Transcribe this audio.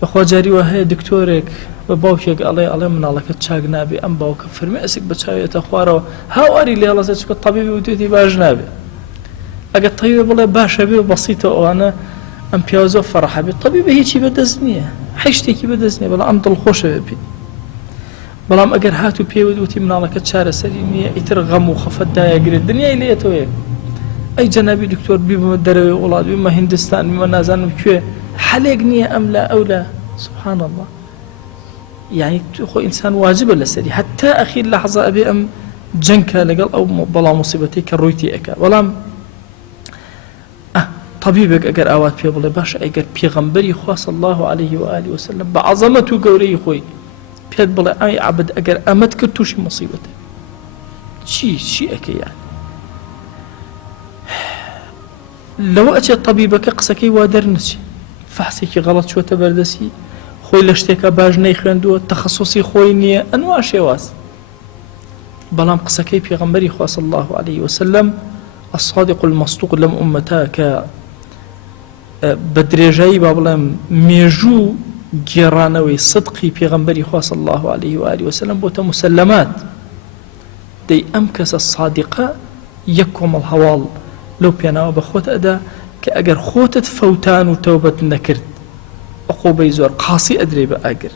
بەخوا جاری وە هەیە دکتۆرێک بە باوکێک ئەڵێ مناڵەکەت چاک نابێ ئەم باوکە فەرمێ ئەسک بە چاوێتە خوارەوە هاواری لێڵەسە چکە تەبیبی وتێتی باش نابێ ئەگەر تەبیبێ بڵێ باشە بێ و بەسیتە ئەوانە ئەم پیاوە زۆر فەرەحە بێت تەبیبە هیچی بەدەست نییە هیچ شتێکی بەدەست نییە بەڵام ئەم دڵخۆشە بێ پێی بەڵام ئەگەر هات و پێوت وتی مناڵەکەت چارەسەری نییە ئیتر غەم و خەفەت دایەگرێت دنیای لێتەوەیە ئەی جەنابی دکتۆر بیبمە دەرەوەی وڵات بیمە هیندستان بیمە نازانم کوێ حەلێک نییە ئەم لا ئەو لا سبحان الله يعني خۆ ئینسان واجبە لەسەری حتا ئەخیر لەحظە ئەبێ ئەم جەنگکە لەگەڵ ئەو بەڵام مصیبەتەی کە ڕوویتی ئەکا بەڵام طبيبك ئەگەر ئاوات پێ بڵێ باش ئەگەر پێغەمبەری خوا صلی الله عليه وآله وسلم بە عەزەمەت و گەورەی خۆی پێت بڵێ ئای عەبد ئەگەر ئەمەت کرد تووشی مصیبەتە چی ئەکەی يعني لەوە ئەچێت طبیبەکە قسەکەی وا دەرنەچێ فەحسێکی غەڵەت چۆتە بەردەسی خۆی لە شتێکە باش نەیخوێندووە تەخەسوسی خۆی نییە ئەنوا شێواز بەڵام قسەکەی پێغەمبەری خوا صلی الله عليه وسلم الصادق المصدوق لەم ئومەتە کە بە درێژایی با بڵێم مێژوو گێڕانەوەی صدقی پێغەمبەری خوا صلی الله عليه وآله وسلم بۆتە مسلمات دەی ئەم کەسە صادقە یەک کۆمەڵ هەواڵ لەو پێناوە بە خۆت ئەدا کە ئەگەر خۆتت فەوتان و تەوبەت نەکرد عقوبەی زۆر قاسی ئەدرێ بە ئاگر